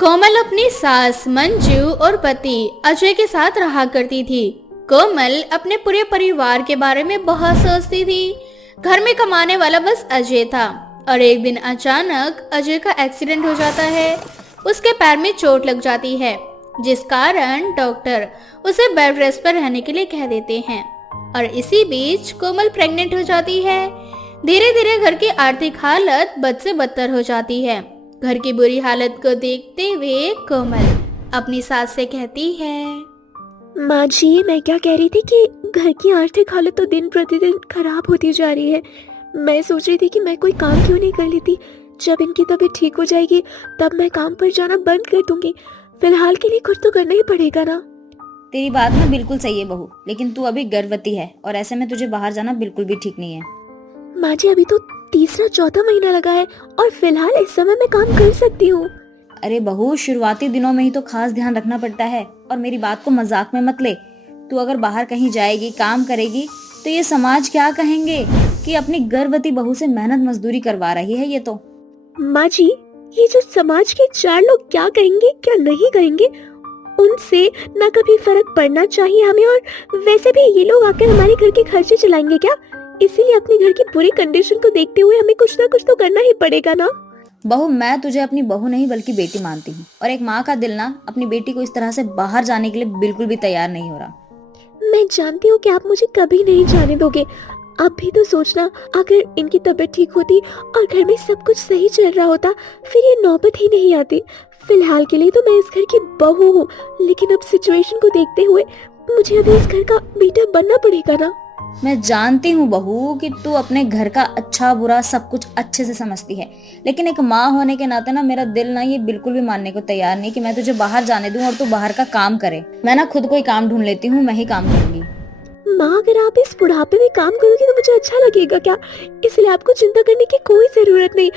कोमल अपनी सास मंजू और पति अजय के साथ रहा करती थी। कोमल अपने पूरे परिवार के बारे में बहुत सोचती थी। घर में कमाने वाला बस अजय था और एक दिन अचानक अजय का एक्सीडेंट हो जाता है। उसके पैर में चोट लग जाती है, जिस कारण डॉक्टर उसे बेड रेस्ट पर रहने के लिए कह देते हैं। और इसी बीच कोमल प्रेग्नेंट हो जाती है। धीरे धीरे घर की आर्थिक हालत बद से बदतर हो जाती है। घर की बुरी हालत को देखते हुए कोमल अपनी सास से कहती है, माँ जी, मैं क्या कह रही थी कि घर की आर्थिक हालत तो दिन प्रतिदिन खराब होती जा रही है। मैं सोच रही थी कि मैं कोई काम क्यों नहीं कर लेती। जब इनकी तबीयत ठीक हो जाएगी तब मैं काम पर जाना बंद कर दूंगी। फिलहाल के लिए कुछ तो करना ही पड़ेगा ना। तेरी बात ना बिल्कुल सही है बहू, लेकिन तू अभी गर्भवती है और ऐसे में तुझे बाहर जाना बिल्कुल भी ठीक नहीं है। माँ जी, अभी तो तीसरा चौथा महीना लगा है और फिलहाल इस समय मैं काम कर सकती हूँ। अरे बहू, शुरुआती दिनों में ही तो खास ध्यान रखना पड़ता है और मेरी बात को मजाक में मत ले। तू अगर बाहर कहीं जाएगी, काम करेगी तो ये समाज क्या कहेंगे कि अपनी गर्भवती बहू से मेहनत मजदूरी करवा रही है। ये तो माँ जी, ये जो समाज के चार लोग क्या कहेंगे क्या नहीं कहेंगे, उनसे ना कभी फर्क पड़ना चाहिए हमें। और वैसे भी ये लोग आकर हमारे घर के खर्चे चलाएंगे क्या? इसीलिए अपने घर की पूरी कंडीशन को देखते हुए हमें कुछ ना कुछ तो करना ही पड़ेगा ना। बहू, मैं तुझे अपनी बहू नहीं बल्कि बेटी मानती हूँ और एक माँ का दिल ना अपनी बेटी को इस तरह से बाहर जाने के लिए बिल्कुल भी तैयार नहीं हो रहा। मैं जानती हूँ कि आप मुझे कभी नहीं जाने दोगे। अब भी तो सोचना, अगर इनकी तबीयत ठीक होती और घर में सब कुछ सही चल रहा होता फिर ये नौबत ही नहीं आती। फिलहाल के लिए तो मैं इस घर की बहू हूँ, लेकिन अब सिचुएशन को देखते हुए मुझे अभी इस घर का बेटा बनना पड़ेगा ना। मैं जानती हूँ बहू कि तू अपने घर का अच्छा बुरा सब कुछ अच्छे से समझती है, लेकिन एक माँ होने के नाते ना मेरा दिल ना ये बिल्कुल भी मानने को तैयार नहीं कि मैं तुझे बाहर जाने दूं और तू बाहर का काम करे। मैं ना खुद कोई काम ढूंढ लेती हूँ, मैं ही काम करूंगी। माँ, अगर आप इस बुढ़ापे में काम करोगी तो मुझे अच्छा लगेगा क्या? इसलिए आपको चिंता करने की कोई जरूरत नहीं।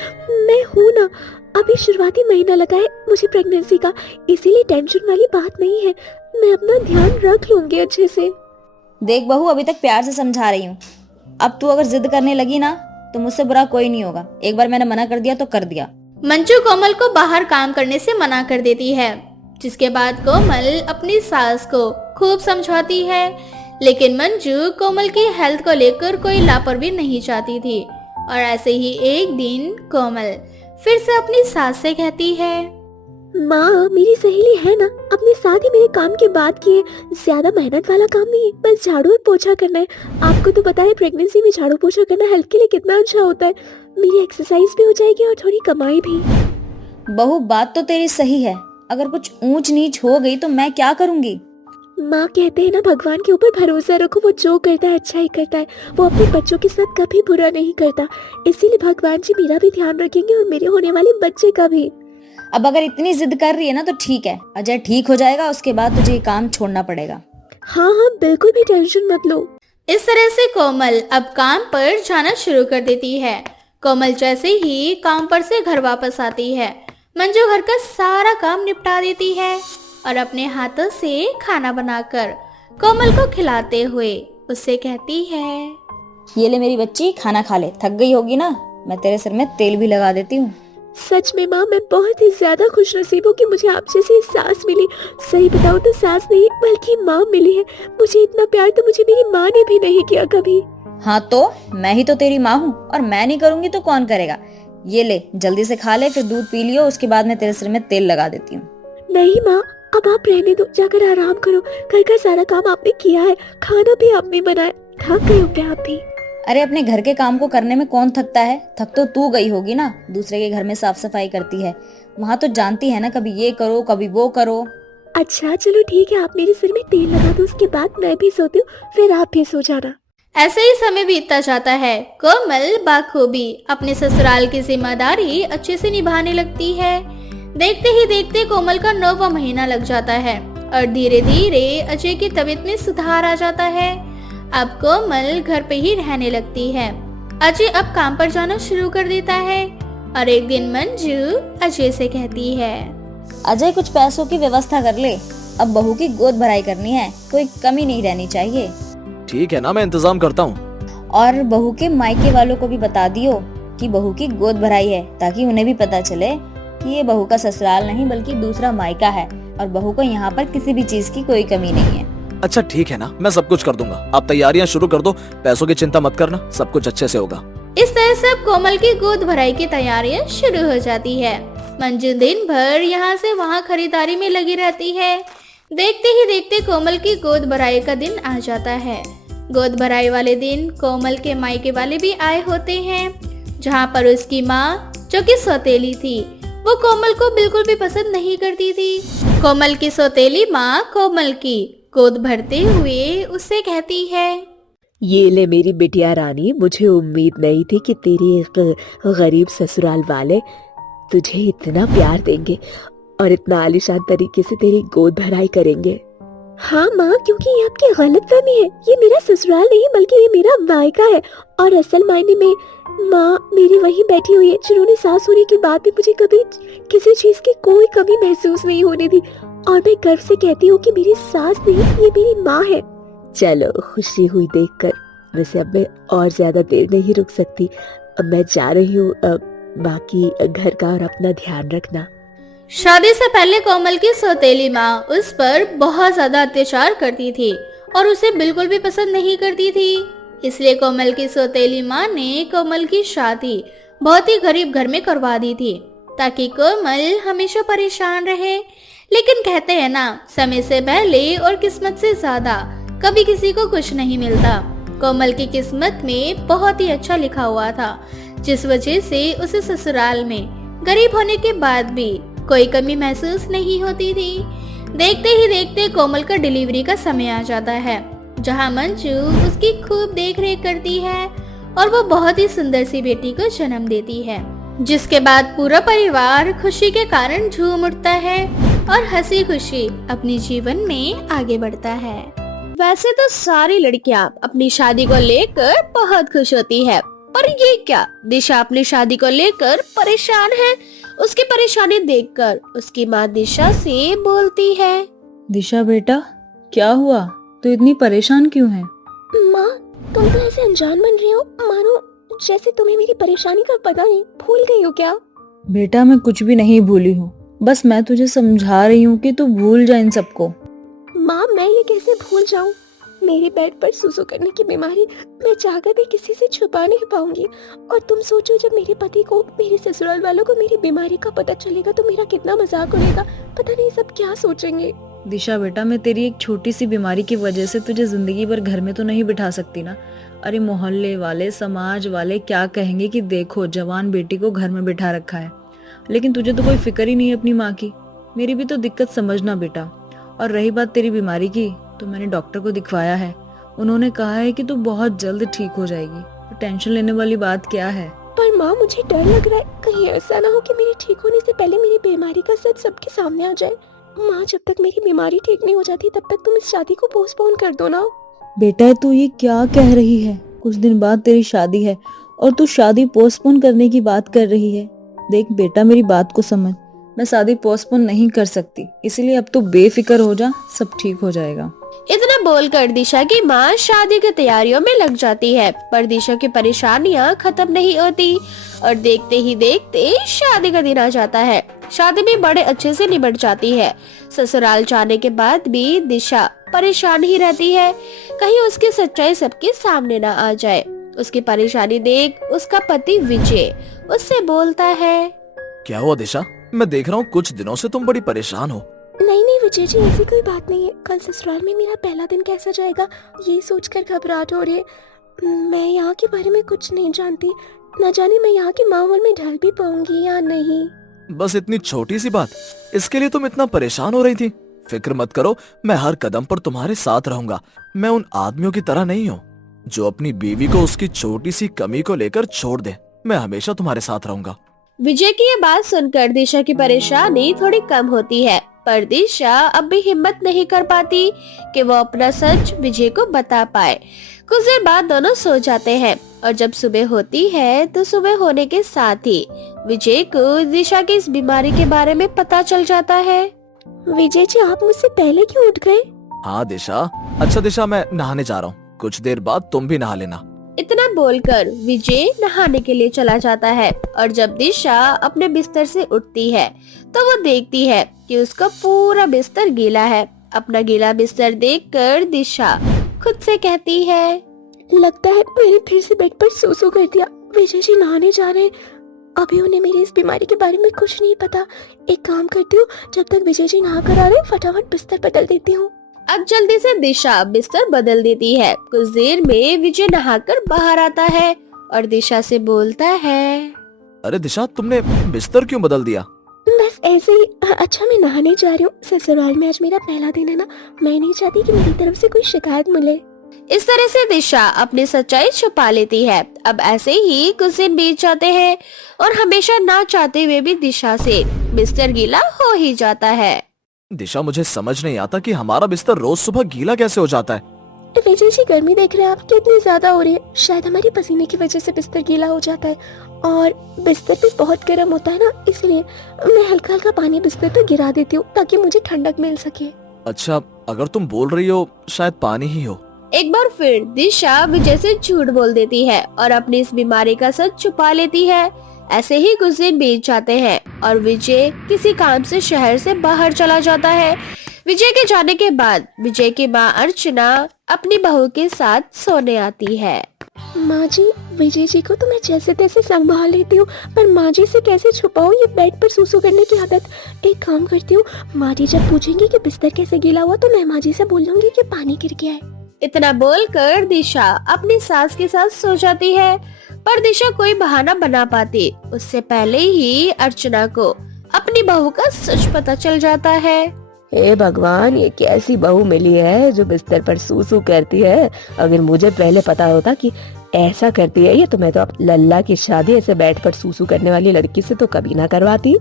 मैं हूँ ना। अभी शुरुआती महीना लगा है मुझे प्रेगनेंसी का, इसीलिए टेंशन वाली बात नहीं है। मैं अपना ध्यान रख लूंगी अच्छे से। देख बहू, अभी तक प्यार से समझा रही हूँ। अब तू अगर जिद करने लगी ना तो मुझसे बुरा कोई नहीं होगा। एक बार मैंने मना कर दिया तो कर दिया। मंजू कोमल को बाहर काम करने से मना कर देती है, जिसके बाद कोमल अपनी सास को खूब समझाती है। लेकिन मंजू कोमल की हेल्थ को लेकर कोई लापरवाही नहीं चाहती थी। और ऐसे ही एक दिन कोमल फिर से अपनी सास से कहती है, माँ, मेरी सहेली है ना, अपने साथ ही मेरे काम के बाद किए। ज्यादा मेहनत वाला काम नहीं है, बस झाड़ू और पोछा करना है। आपको तो पता है प्रेगनेंसी में झाड़ू पोछा करना हेल्थ के लिए कितना अच्छा होता है। मेरी एक्सरसाइज भी हो जाएगी और थोड़ी कमाई भी। बहू, बात तो तेरी सही है, अगर कुछ ऊंच नीच हो गई तो मैं क्या करूंगी? माँ कहते हैं ना, भगवान के ऊपर भरोसा रखो, वो जो करता है अच्छा ही करता है। वो अपने बच्चों के साथ कभी बुरा नहीं करता। इसीलिए भगवान जी मेरा भी ध्यान रखेंगे और मेरे होने वाले बच्चे का भी। अब अगर इतनी जिद कर रही है ना तो ठीक है, अजय ठीक हो जाएगा, उसके बाद तुझे ये काम छोड़ना पड़ेगा। हाँ हाँ, बिल्कुल भी टेंशन मत लो। इस तरह से कोमल अब काम पर जाना शुरू कर देती है। कोमल जैसे ही काम पर से घर वापस आती है, मंजू घर का सारा काम निपटा देती है और अपने हाथों से खाना बनाकर कोमल को खिलाते हुए उससे कहती है, ये ले मेरी बच्ची, खाना खा ले। थक गई होगी ना, मैं तेरे सिर में तेल भी लगा देती हूँ। सच में माँ, मैं बहुत ही ज्यादा खुशनसीब हूँ कि मुझे आप जैसी सास मिली। सही बताऊँ तो सास नहीं बल्कि माँ मिली है। मुझे इतना प्यार तो मुझे मेरी माँ ने भी नहीं किया कभी। हाँ तो मैं ही तो तेरी माँ हूँ और मैं नहीं करूँगी तो कौन करेगा? ये ले, जल्दी से खा ले, फिर दूध पी लियो, उसके बाद मैं तेरे सिर में तेल लगा देती हूँ। नहीं माँ, अब आप रहने दो, जाकर आराम करो। घर का सारा काम आपने किया है, खाना भी आपने बनाया। थक गए हो क्या आप भी? अरे अपने घर के काम को करने में कौन थकता है? थक तो तू गई होगी ना, दूसरे के घर में साफ सफाई करती है, वहाँ तो जानती है ना, कभी ये करो कभी वो करो। अच्छा चलो ठीक है, आप मेरे सिर में तेल लगा दो, उसके बाद मैं भी सोती हूँ, फिर आप भी सो जाना। ऐसे ही समय बीतता जाता है। कोमल बाखूबी अपने ससुराल की जिम्मेदारी अच्छे से निभाने लगती है। देखते ही देखते कोमल का 9वां महीना लग जाता है और धीरे धीरे अजय की तबीयत में सुधार आ जाता है। अब कोमल घर पे ही रहने लगती है। अजय अब काम पर जाना शुरू कर देता है और एक दिन मंजू अजय से कहती है, अजय कुछ पैसों की व्यवस्था कर ले, अब बहू की गोद भराई करनी है, कोई कमी नहीं रहनी चाहिए। ठीक है ना, मैं इंतजाम करता हूँ। और बहू के मायके वालों को भी बता दियो कि बहू की गोद भराई है, ताकि उन्हें भी पता चले कि ये बहू का ससुराल नहीं बल्कि दूसरा मायका है और बहू को यहाँ पर किसी भी चीज की कोई कमी नहीं है। अच्छा ठीक है ना, मैं सब कुछ कर दूंगा। आप तैयारियां शुरू कर दो, पैसों की चिंता मत करना, सब कुछ अच्छे से होगा। इस तरह से अब कोमल की गोद भराई की तैयारियां शुरू हो जाती है। मंजू दिन भर यहाँ से वहाँ खरीदारी में लगी रहती है। देखते ही देखते कोमल की गोद भराई का दिन आ जाता है। गोद भराई वाले दिन कोमल के मायके वाले भी आए होते हैं, जहाँ पर उसकी माँ जो कि सौतेली थी वो कोमल को बिल्कुल भी पसंद नहीं करती थी। कोमल की सौतेली माँ कोमल की गोद भरते हुए उससे कहती है, ये ले मेरी बिटिया रानी, मुझे उम्मीद नहीं थी कि तेरे गरीब ससुराल वाले तुझे इतना प्यार देंगे और इतना आलीशान तरीके से तेरी गोद भराई करेंगे। हाँ माँ, क्योंकि ये आपकी गलतफहमी है। ये मेरा ससुराल नहीं बल्कि ये मेरा मायका है और असल मायने में माँ मेरी वहीं बैठी हुई है जिन्होंने सास होने के बाद भी मुझे कभी किसी चीज की कोई कमी महसूस नहीं होने दी। और मैं गर्व से कहती हूँ कि मेरी सास नहीं, ये मेरी माँ है। चलो, खुशी हुई देखकर। वैसे अब मैं और ज्यादा देर नहीं रुक सकती, अब मैं जा रही हूँ। बाकी घर का और अपना ध्यान रखना। शादी से पहले कोमल की सौतेली माँ उस पर बहुत ज्यादा अत्याचार करती थी और उसे बिल्कुल भी पसंद नहीं करती थी। इसलिए कोमल की सौतेली माँ ने कोमल की शादी बहुत ही गरीब घर में करवा दी थी ताकि कोमल हमेशा परेशान रहे। लेकिन कहते हैं ना, समय से पहले और किस्मत से ज्यादा कभी किसी को कुछ नहीं मिलता। कोमल की किस्मत में बहुत ही अच्छा लिखा हुआ था, जिस वजह से उसे ससुराल में गरीब होने के बाद भी कोई कमी महसूस नहीं होती थी। देखते ही देखते कोमल का डिलीवरी का समय आ जाता है, जहां मंजू उसकी खूब देख रेख करती है और वो बहुत ही सुंदर सी बेटी को जन्म देती है, जिसके बाद पूरा परिवार खुशी के कारण झूम उठता है और हंसी खुशी अपने जीवन में आगे बढ़ता है। वैसे तो सारी लड़कियां अपनी शादी को लेकर बहुत खुश होती है, पर ये क्या, दिशा अपनी शादी को लेकर परेशान है। उसकी परेशानी देखकर उसकी माँ दिशा से बोलती है, दिशा बेटा, क्या हुआ? तू इतनी परेशान क्यों है? माँ, तुम तो ऐसे अनजान बन रही हो, मानो जैसे तुम्हें मेरी परेशानी का पता नहीं। भूल गई हो क्या? बेटा, मैं कुछ भी नहीं भूली हूँ, बस मैं तुझे समझा रही हूँ कि तू भूल जा इन सबको। माँ, मैं ये कैसे भूल जाऊँ? मेरे बेड पर सुसु करने की बीमारी मैं चाहकर भी किसी से छुपा नहीं पाऊंगी। और तुम सोचो, जब मेरे पति को, मेरे ससुराल वालों को मेरी बीमारी का पता चलेगा तो मेरा कितना मजाक उड़ेगा। पता नहीं सब क्या सोचेंगे। दिशा बेटा, मैं तेरी एक छोटी सी बीमारी की वजह से तुझे जिंदगी भर घर में तो नहीं बिठा सकती ना। अरे मोहल्ले वाले, समाज वाले क्या कहेंगे कि देखो जवान बेटी को घर में बिठा रखा है। लेकिन तुझे तो कोई फिक्र ही नहीं है अपनी माँ की। मेरी भी तो दिक्कत समझना बेटा। और रही बात तेरी बीमारी की, तो मैंने डॉक्टर को दिखवाया है। उन्होंने कहा है कि तू बहुत जल्द ठीक हो जाएगी, तो टेंशन लेने वाली बात क्या है। पर माँ, मुझे डर लग रहा है, कहीं ऐसा ना हो कि मेरे ठीक होने से पहले मेरी बीमारी का सच सबके सामने आ जाए। माँ, जब तक मेरी बीमारी ठीक नहीं हो जाती तब तक तुम इस शादी को पोस्टपोन कर दो ना। बेटा, तू ये क्या कह रही है? कुछ दिन बाद तेरी शादी है और तू शादी पोस्टपोन करने की बात कर रही है। देख बेटा, मेरी बात को समझ। मैं शादी पोस्टपोन नहीं कर सकती, इसलिए अब तू बेफिक्र हो जा, सब ठीक हो जाएगा। इतना बोलकर दिशा की माँ शादी की तैयारियों में लग जाती है, पर दिशा की परेशानियाँ खत्म नहीं होती और देखते ही देखते शादी का दिन आ जाता है। शादी भी बड़े अच्छे से निबट जाती है। ससुराल जाने के बाद भी दिशा परेशान ही रहती है, कहीं उसकी सच्चाई सबके सामने ना आ जाए। उसकी परेशानी देख उसका पति विजय उससे बोलता है, क्या हुआ दिशा? मैं देख रहा हूँ कुछ दिनों से तुम बड़ी परेशान हो। नहीं नहीं विजय जी, ऐसी कोई बात नहीं है। कल ससुराल में मेरा पहला दिन कैसा जाएगा ये सोचकर घबराहट हो रही है। मैं यहाँ के बारे में कुछ नहीं जानती, न जाने मैं यहाँ के माहौल में ढल भी पाऊंगी या नहीं। बस इतनी छोटी सी बात, इसके लिए तुम इतना परेशान हो रही थी? फिक्र मत करो, मैं हर कदम पर तुम्हारे साथ रहूंगा। मैं उन आदमियों की तरह नहीं हूँ जो अपनी बीवी को उसकी छोटी सी कमी को लेकर छोड़ दे। मैं हमेशा तुम्हारे साथ रहूंगा। विजय की ये बात सुनकर दिशा की परेशानी थोड़ी कम होती है, पर दिशा अब भी हिम्मत नहीं कर पाती कि वो अपना सच विजय को बता पाए। कुछ देर बाद दोनों सो जाते हैं और जब सुबह होती है तो सुबह होने के साथ ही विजय को दिशा की इस बीमारी के बारे में पता चल जाता है। विजय जी, आप मुझसे पहले क्यों उठ गए? हाँ दिशा। अच्छा दिशा, मैं नहाने जा रहा हूँ, कुछ देर बाद तुम भी नहा लेना। इतना बोलकर विजय नहाने के लिए चला जाता है और जब दिशा अपने बिस्तर से उठती है तो वो देखती है कि उसका पूरा बिस्तर गीला है। अपना गीला बिस्तर देखकर दिशा खुद से कहती है, लगता है मैंने फिर से बेड पर सो कर दिया। विजय जी नहाने जा रहे हैं, अभी उन्हें मेरी इस बीमारी के बारे में कुछ नहीं पता। एक काम करती हूँ, जब तक विजय जी नहा कर आ रहे हैं फटाफट बिस्तर बदल देती हूँ। अब जल्दी से दिशा बिस्तर बदल देती है। कुछ देर में विजय नहाकर बाहर आता है और दिशा से बोलता है, अरे दिशा, तुमने बिस्तर क्यों बदल दिया? बस ऐसे ही। अच्छा, मैं नहाने जा रही हूँ। ससुराल में आज मेरा पहला दिन है ना, मैं नहीं चाहती कि मेरी तरफ से कोई शिकायत मिले। इस तरह से दिशा अपनी सच्चाई छुपा लेती है। अब ऐसे ही कुछ दिन बीत जाते हैं और हमेशा ना चाहते हुए भी दिशा से बिस्तर गीला हो ही जाता है। दिशा, मुझे समझ नहीं आता कि हमारा बिस्तर रोज सुबह गीला कैसे हो जाता है। विजय जी, गर्मी देख रहे हैं आप कितनी ज्यादा हो रही है। शायद हमारे पसीने की वजह से बिस्तर गीला हो जाता है और बिस्तर भी बहुत गर्म होता है ना, इसलिए मैं हल्का हल्का पानी बिस्तर पर गिरा देती हूँ ताकि मुझे ठंडक मिल सके। अच्छा, अगर तुम बोल रही हो शायद पानी ही हो। एक बार फिर दिशा विजय से झूठ बोल देती है और अपनी इस बीमारी का सच छुपा लेती है। ऐसे ही कुछ दिन बीत जाते हैं और विजय किसी काम से शहर से बाहर चला जाता है। विजय के जाने के बाद विजय की माँ अर्चना अपनी बहू के साथ सोने आती है। माँ जी, विजय जी को तो मैं जैसे तैसे संभाल लेती हूँ, पर माँ जी से कैसे छुपाऊँ ये बेड पर सूसू करने की आदत। एक काम करती हूँ, माँ जी जब पूछेंगी कि बिस्तर कैसे गीला हुआ तो मैं माँ जी से बोल दूंगी कि पानी गिर गया है। इतना बोलकर दिशा अपनी सास के साथ सो जाती है, पर दिशा कोई बहाना बना पाती उससे पहले ही अर्चना को अपनी बहू का सच पता चल जाता है। हे भगवान, ये कैसी बहू मिली है जो बिस्तर पर सूसू करती है। अगर मुझे पहले पता होता कि ऐसा करती है ये, तो मैं तो अब लल्ला की शादी ऐसे बेड पर सूसू करने वाली लड़की से तो कभी ना करवाती।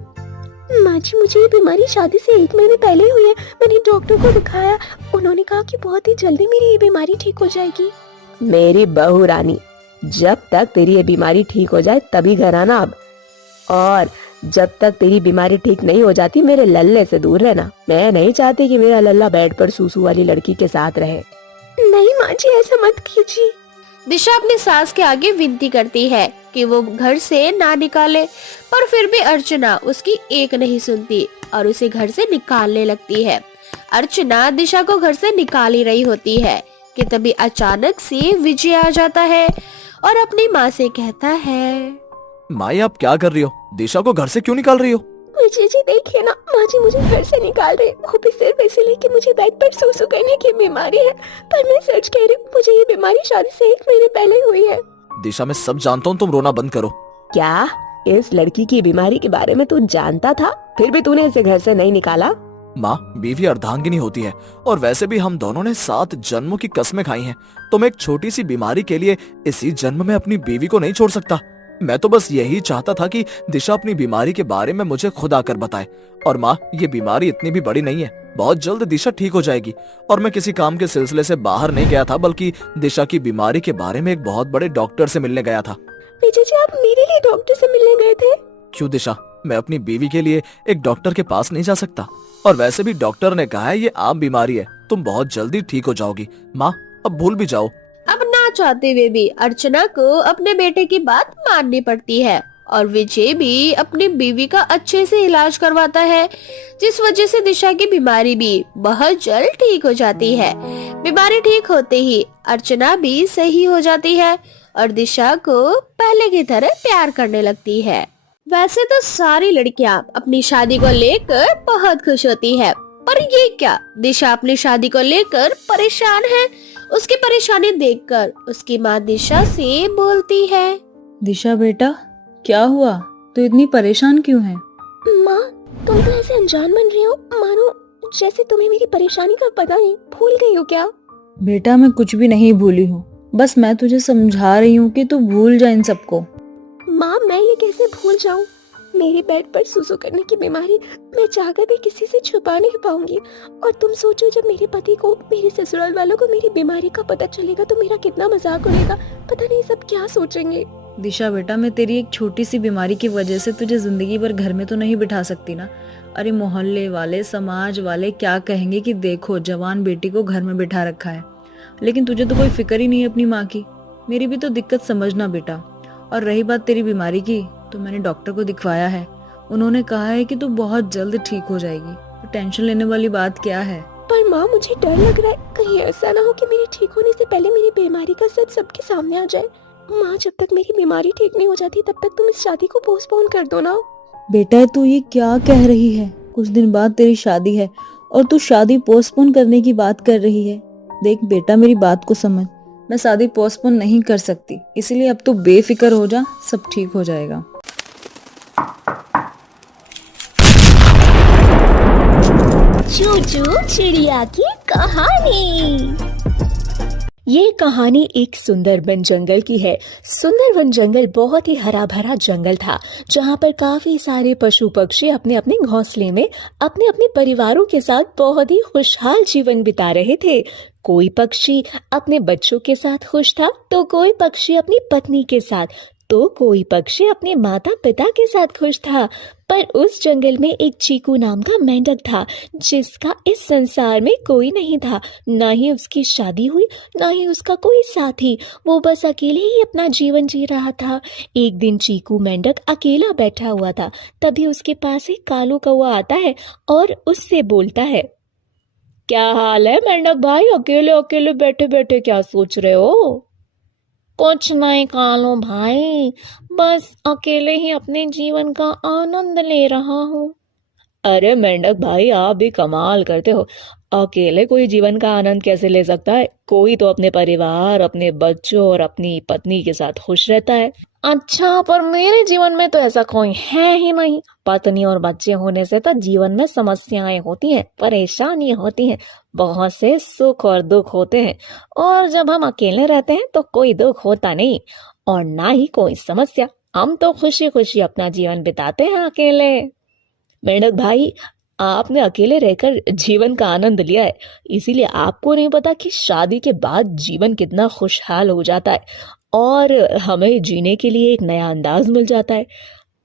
माँ जी, मुझे ये बीमारी शादी से 1 महीने पहले हुई है। मैंने डॉक्टर को दिखाया, उन्होंने कहा कि बहुत ही जल्दी मेरी ये बीमारी ठीक हो जाएगी। मेरी बहू रानी, जब तक तेरी ये बीमारी ठीक हो जाए तभी घर आना अब, और जब तक तेरी बीमारी ठीक नहीं हो जाती मेरे लल्ले से दूर रहना। मैं नहीं चाहती कि मेरा लल्ला बेड पर सूसू वाली लड़की के साथ रहे। नहीं माँ जी, ऐसा मत कीजिए। दिशा अपनी सास के आगे विनती करती है कि वो घर से ना निकाले, पर फिर भी अर्चना उसकी एक नहीं सुनती और उसे घर से निकालने लगती है। अर्चना दिशा को घर से निकाल ही रही होती है कि तभी अचानक से विजय आ जाता है और अपनी माँ से कहता है, माई, आप क्या कर रही हो? दिशा को घर से क्यों निकाल रही हो? विजय जी देखिए ना, माँ जी मुझे घर से निकाल रहे, वो भी सिर्फ इसलिए कि मुझे बेड पर सूसू करने की बीमारी है। पर मैं सच कह रही हूँ, मुझे ये बीमारी शादी से 1 महीने पहले हुई है। दिशा, मैं सब जानता हूँ, तुम रोना बंद करो। क्या इस लड़की की बीमारी के बारे में तू जानता था, फिर भी तूने इसे घर से नहीं निकाला? माँ, बीवी अर्धांगिनी होती है और वैसे भी हम दोनों ने 7 जन्मों की कसमें खाई हैं। तो मैं एक छोटी सी बीमारी के लिए इसी जन्म में अपनी बीवी को नहीं छोड़ सकता। मैं तो बस यही चाहता था कि दिशा अपनी बीमारी के बारे में मुझे खुद आकर बताए। और माँ, ये बीमारी इतनी भी बड़ी नहीं है, बहुत जल्द दिशा ठीक हो जाएगी। और मैं किसी काम के सिलसिले से बाहर नहीं गया था, बल्कि दिशा की बीमारी के बारे में एक बहुत बड़े डॉक्टर से मिलने गया था। विजय जी, आप मेरे लिए डॉक्टर से मिलने गए थे? क्यों दिशा, मैं अपनी बीवी के लिए एक डॉक्टर के पास नहीं जा सकता? और वैसे भी डॉक्टर ने कहा है ये आम बीमारी है, तुम बहुत जल्दी ठीक हो जाओगी। माँ, अब भूल भी जाओ। अब ना चाहते हुए भी अर्चना को अपने बेटे की बात माननी पड़ती है और विजय भी अपनी बीवी का अच्छे से इलाज करवाता है, जिस वजह से दिशा की बीमारी भी बहुत जल्द ठीक हो जाती है। बीमारी ठीक होते ही अर्चना भी सही हो जाती है और दिशा को पहले की तरह प्यार करने लगती है। वैसे तो सारी लड़कियां अपनी शादी को लेकर बहुत खुश होती है, पर ये क्या, दिशा अपनी शादी को लेकर परेशान है। उसकी परेशानी देखकर उसकी माँ दिशा से बोलती है, दिशा बेटा, क्या हुआ? तू इतनी परेशान क्यों है? माँ, तुम तो ऐसे अनजान बन रही हो, मानो जैसे तुम्हें मेरी परेशानी का पता नहीं। भूल गई हो क्या? बेटा, मैं कुछ भी नहीं भूली हूँ, बस मैं तुझे समझा रही हूँ कि तू भूल जा इन सबको। माँ, मैं ये कैसे भूल जाऊँ? मेरे बेड पर सूसू करने की बीमारी मैं चाहकर भी किसी से छुपा नहीं पाऊंगी। और तुम सोचो, जब मेरे पति को, मेरे ससुराल वालों को मेरी बीमारी का पता चलेगा तो मेरा कितना मजाक उड़ेगा। पता नहीं सब क्या सोचेंगे। दिशा बेटा, मैं तेरी एक छोटी सी बीमारी की वजह से तुझे जिंदगी भर घर में तो नहीं बिठा सकती ना। अरे मोहल्ले वाले, समाज वाले क्या कहेंगे कि देखो जवान बेटी को घर में बिठा रखा है, लेकिन तुझे तो कोई फिक्र ही नहीं है अपनी माँ की। मेरी भी तो दिक्कत समझना बेटा। और रही बात तेरी बीमारी की, तो मैंने डॉक्टर को दिखवाया है। उन्होंने कहा है कि तू बहुत जल्द ठीक हो जाएगी। तो टेंशन लेने वाली बात क्या है? पर माँ, मुझे डर लग रहा है कहीं ऐसा ना हो कि मेरे ठीक होने से पहले मेरी बीमारी का सच सबके सामने आ जाए। माँ, जब तक मेरी बीमारी ठीक नहीं हो जाती तब तक तुम इस शादी को पोस्टपोन कर दो ना। बेटा तू ये क्या कह रही है? कुछ दिन बाद तेरी शादी है और तू शादी पोस्टपोन करने की बात कर रही है। देख बेटा, मेरी बात को समझ। मैं शादी पोस्टपोन नहीं कर सकती, इसलिए अब तू बेफिक्र हो जा, सब ठीक हो जाएगा। चूचू चिड़िया की कहानी। ये कहानी एक सुंदरबन जंगल की है। सुंदरबन जंगल बहुत ही हरा भरा जंगल था, जहाँ पर काफी सारे पशु पक्षी अपने अपने घोंसले में अपने अपने परिवारों के साथ बहुत ही खुशहाल जीवन बिता रहे थे। कोई पक्षी अपने बच्चों के साथ खुश था, तो कोई पक्षी अपनी पत्नी के साथ, तो कोई पक्षी अपने माता पिता के साथ खुश था। पर उस जंगल में एक चीकू नाम का मेंढक था, जिसका इस संसार में कोई नहीं था। ना ही उसकी शादी हुई, ना ही उसका कोई साथी। वो बस अकेले ही अपना जीवन जी रहा था। एक दिन चीकू मेंढक अकेला बैठा हुआ था, तभी उसके पास एक कालू कौवा आता है और उससे बोलता है, क्या हाल है मेंढक भाई? अकेले अकेले बैठे बैठे क्या सोच रहे हो? कुछ नहीं कालू भाई, बस अकेले ही अपने जीवन का आनंद ले रहा हूँ। अरे मेंढक भाई, आप भी कमाल करते हो। अकेले कोई जीवन का आनंद कैसे ले सकता है? कोई तो अपने परिवार, अपने बच्चों और अपनी पत्नी के साथ खुश रहता है। अच्छा, पर मेरे जीवन में तो ऐसा कोई है ही नहीं। पत्नी और बच्चे होने से तो जीवन में समस्याएं होती हैं, परेशानियां होती हैं, बहुत से सुख और दुख होते हैं। और जब हम अकेले रहते हैं तो कोई दुख होता नहीं और ना ही कोई समस्या। हम तो खुशी खुशी अपना जीवन बिताते हैं अकेले। मेंढक भाई, आपने अकेले रहकर जीवन का आनंद लिया है, इसीलिए आपको नहीं पता कि शादी के बाद जीवन कितना खुशहाल हो जाता है और हमें जीने के लिए एक नया अंदाज मिल जाता है।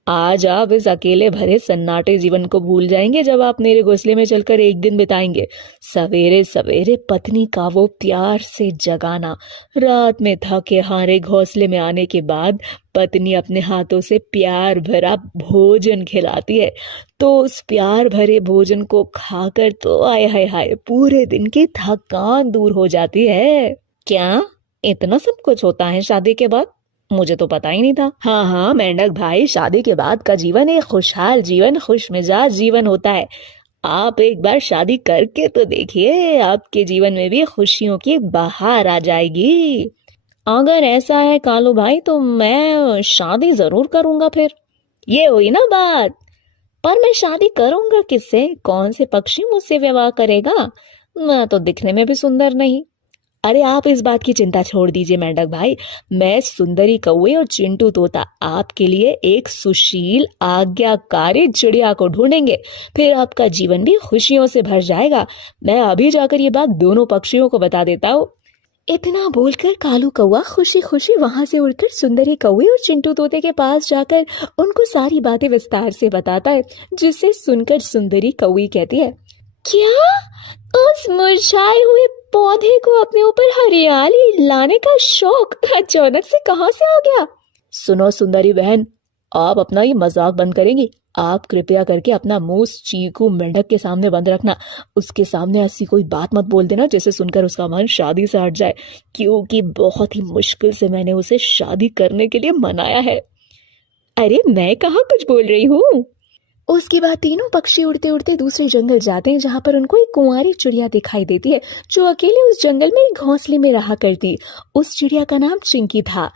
आज आप इस अकेले भरे सन्नाटे जीवन को भूल जाएंगे जब आप मेरे घोंसले में चलकर एक दिन बिताएंगे। सवेरे सवेरे पत्नी का वो प्यार से जगाना, रात में थके हारे घोंसले में आने के बाद पत्नी अपने हाथों से प्यार भरा भोजन खिलाती है, तो उस प्यार भरे भोजन को खाकर तो आय हाय हाय पूरे दिन की थकान दूर हो जाती है। क्या इतना सब कुछ होता है शादी के बाद? मुझे तो पता ही नहीं था। हाँ हाँ मेंढक भाई, शादी के बाद का जीवन एक खुशहाल जीवन, खुश मिजाज जीवन होता है। आप एक बार शादी करके तो देखिए, आपके जीवन में भी खुशियों की बहार आ जाएगी। अगर ऐसा है कालू भाई, तो मैं शादी जरूर करूंगा फिर। ये हुई ना बात। पर मैं शादी करूंगा किससे? कौन से पक्षी मुझसे विवाह करेगा? मैं तो दिखने में भी सुंदर नहीं। अरे आप इस बात की चिंता छोड़ दीजिए मेंढक भाई, मैं सुंदरी कौवे और चिंटू तोता आपके लिए एक सुशील आज्ञाकारी चिड़िया को ढूंढेंगे। फिर आपका जीवन भी खुशियों से भर जाएगा। मैं अभी जाकर ये बात दोनों पक्षियों को बता देता हूँ। इतना बोलकर कालू कौवा खुशी खुशी वहां से उड़कर सुंदरी कौवे और चिंटू तोते के पास जाकर उनको सारी बातें विस्तार से बताता है, जिसे सुनकर सुंदरी कौवी कहती है, क्या उस मुरझाए हुए पौधे को अपने ऊपर हरियाली लाने का शौक अचानक से कहां से आ गया? सुनो सुंदरी बहन, आप अपना ये मजाक बंद करेंगी? आप कृपया करके अपना मुंह चीकू मेंढक के सामने बंद रखना। उसके सामने ऐसी कोई बात मत बोल देना जिसे सुनकर उसका मन शादी से हट जाए, क्योंकि बहुत ही मुश्किल से मैंने उसे शादी करने के लिए मनाया है। अरे मैं कहाँ कुछ बोल रही हूँ। उसके बाद तीनों पक्षी उड़ते उड़ते दूसरे जंगल जाते हैं, जहाँ पर उनको एक कुंवारी चिड़िया दिखाई देती है, जो अकेले उस जंगल में एक घोंसले में रहा करती। उस चिड़िया का नाम चिंकी था।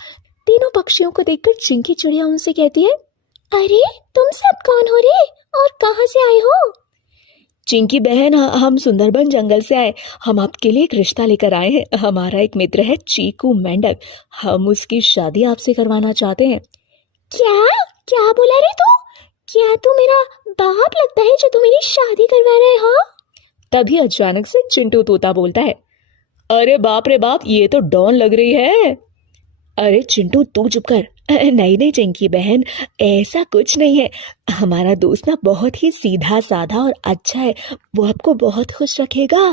तीनों पक्षियों को देखकर चिंकी चिड़िया उनसे कहती है, अरे तुम सब कौन हो रे और कहाँ से आए हो? चिंकी बहन, हम सुंदरबन जंगल से आए। हम आपके लिए एक रिश्ता लेकर आए हैं। हमारा एक मित्र है चीकू मेंढक, हम उसकी शादी आपसे करवाना चाहते हैं। क्या क्या बोला रे तू? क्या तू मेरा बाप लगता है जो तू मेरी शादी करवा रहे हो? तभी अचानक से चिंटू तोता बोलता है, अरे बाप रे बाप, ये तो डॉन लग रही है। अरे चिंटू तू चुप कर। नहीं नहीं चिंकी बहन, ऐसा कुछ नहीं है। हमारा दोस्त ना बहुत ही सीधा साधा और अच्छा है, वो आपको बहुत खुश रखेगा।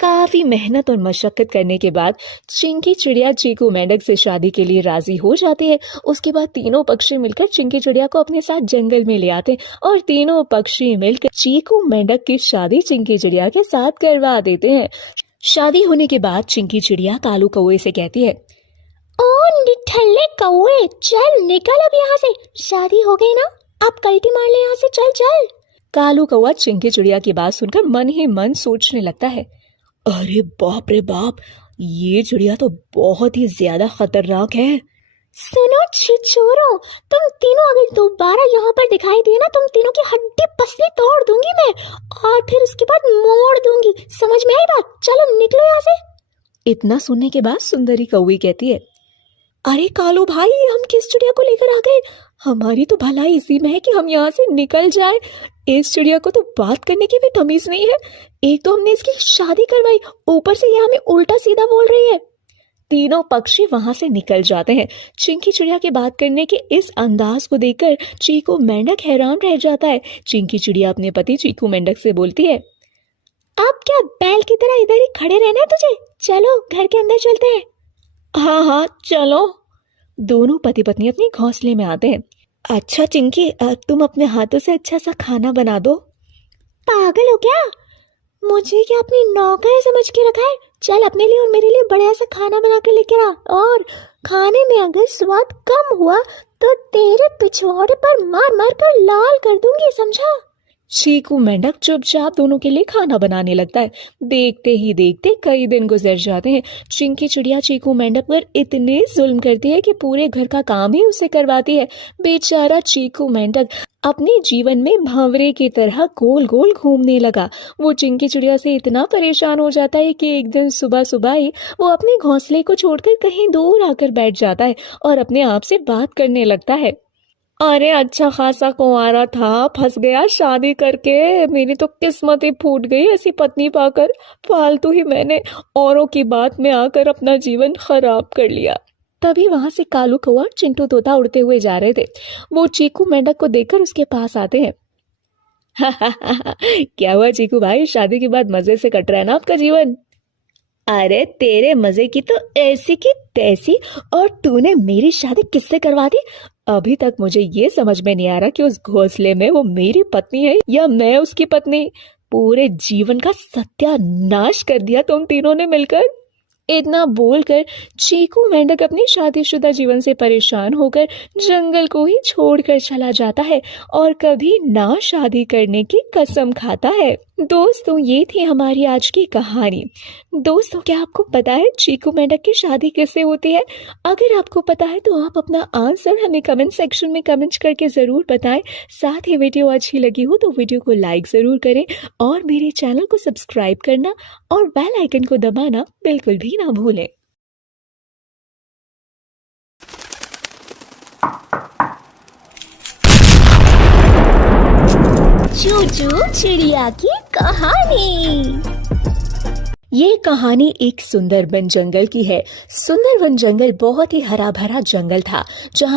काफी मेहनत और मशक्कत करने के बाद चिंकी चिड़िया चीकू मेंढक से शादी के लिए राजी हो जाती है। उसके बाद तीनों पक्षी मिलकर चिंकी चिड़िया को अपने साथ जंगल में ले आते हैं और तीनों पक्षी मिलकर चीकू मेंढक की शादी चिंकी चिड़िया के साथ करवा देते हैं। शादी होने के बाद चिंकी चिड़िया कालू कौवे से कहती है, ओ निठल्ले कौवे, चल निकल अब यहाँ से, शादी हो गई ना, अब कल्टी मार ले यहाँ से, चल चल। कालू कौवा चिंकी चिड़िया की बात सुनकर मन ही मन सोचने लगता है, अरे बाप रे बाप, ये चिड़िया तो बहुत ही ज्यादा खतरनाक है। सुनो छिछोरो, तुम तीनों अगर दोबारा यहाँ पर दिखाई दिए ना, तुम तीनों की हड्डी पसली तोड़ दूंगी मैं और फिर उसके बाद मोड़ दूंगी, समझ में आई बात? चलो निकलो यहाँ से। इतना सुनने के बाद सुंदरी कौवी कहती है, अरे कालू भाई, हम किस चिड़िया को लेकर आ गए? हमारी तो भलाई इसी में है कि हम यहाँ से निकल जाए। इस चिड़िया को तो बात करने की भी तमीज नहीं है। एक तो हमने इसकी शादी करवाई, ऊपर से ये हमें उल्टा सीधा बोल रही है। तीनों पक्षी वहां से निकल जाते हैं। चिंकी चिड़िया की बात करने के इस अंदाज को देखकर चीकू मेंढक हैरान रह जाता है। चिंकी चिड़िया अपने पति चीकू मेंढक से बोलती है, अब क्या बैल की तरह इधर ही खड़े रहना है तुझे? चलो घर के अंदर चलते हैं। हाँ हाँ चलो। दोनों पति पत्नी अपने घोंसले में आते हैं। अच्छा चिंकी, तुम अपने हाथों से अच्छा सा खाना बना दो। पागल हो क्या? मुझे क्या अपनी नौकर समझ के रखा है? चल अपने लिए और मेरे लिए बढ़िया सा खाना बना कर लेकर आ, और खाने में अगर स्वाद कम हुआ तो तेरे पिछवाड़े पर मार मार कर लाल कर दूंगी, समझा? चीकू मेंढक चुपचाप दोनों के लिए खाना बनाने लगता है। देखते ही देखते कई दिन गुजर जाते हैं। चिंकी चिड़िया चीकू मेंढक पर इतने जुल्म करती है कि पूरे घर का काम ही उसे करवाती है। बेचारा चीकू मेंढक अपने जीवन में भंवरे की तरह गोल गोल घूमने लगा। वो चिंकी चिड़िया से इतना परेशान हो जाता है कि एक दिन सुबह सुबह ही वो अपने घोंसले को छोड़कर कहीं दूर आकर बैठ जाता है और अपने आप से बात करने लगता है। अरे अच्छा खासा कुंवारा था, फंस गया शादी करके, मेरी तो किस्मत ही फूट गई ऐसी पत्नी पाकर। फालतू ही मैंने औरों की बात में आकर अपना जीवन खराब कर लिया। तभी वहां से कालू कौवा और चिंटू तोता उड़ते हुए जा रहे थे। वो चीकू मेंढक को देखकर उसके पास आते हैं। क्या हुआ चीकू भाई, शादी के बाद मजे से कट रहा है ना आपका जीवन? अरे तेरे मजे की तो ऐसी की तैसी, और तूने मेरी शादी किससे करवा दी? अभी तक मुझे ये समझ में नहीं आ रहा कि उस घोंसले में वो मेरी पत्नी है या मैं उसकी पत्नी। पूरे जीवन का सत्यानाश कर दिया तुम तीनों ने मिलकर। इतना बोलकर चीकू मेंढक अपनी शादीशुदा जीवन से परेशान होकर जंगल को ही छोड़कर चला जाता है और कभी ना शादी करने की कसम खाता है। दोस्तों, ये थी हमारी आज की कहानी। दोस्तों, क्या आपको पता है चीकू मेंढक की शादी कैसे होती है? अगर आपको पता है तो आप अपना आंसर हमें कमेंट सेक्शन में कमेंट करके ज़रूर बताएं। साथ ही वीडियो अच्छी लगी हो तो वीडियो को लाइक ज़रूर करें और मेरे चैनल को सब्सक्राइब करना और बेल आइकन को दबाना बिल्कुल भी ना भूलें। चूचू चिड़िया की कहानी। ये कहानी एक सुंदरबन जंगल की है। सुंदरबन जंगल बहुत ही हरा भरा जंगल था, जहाँ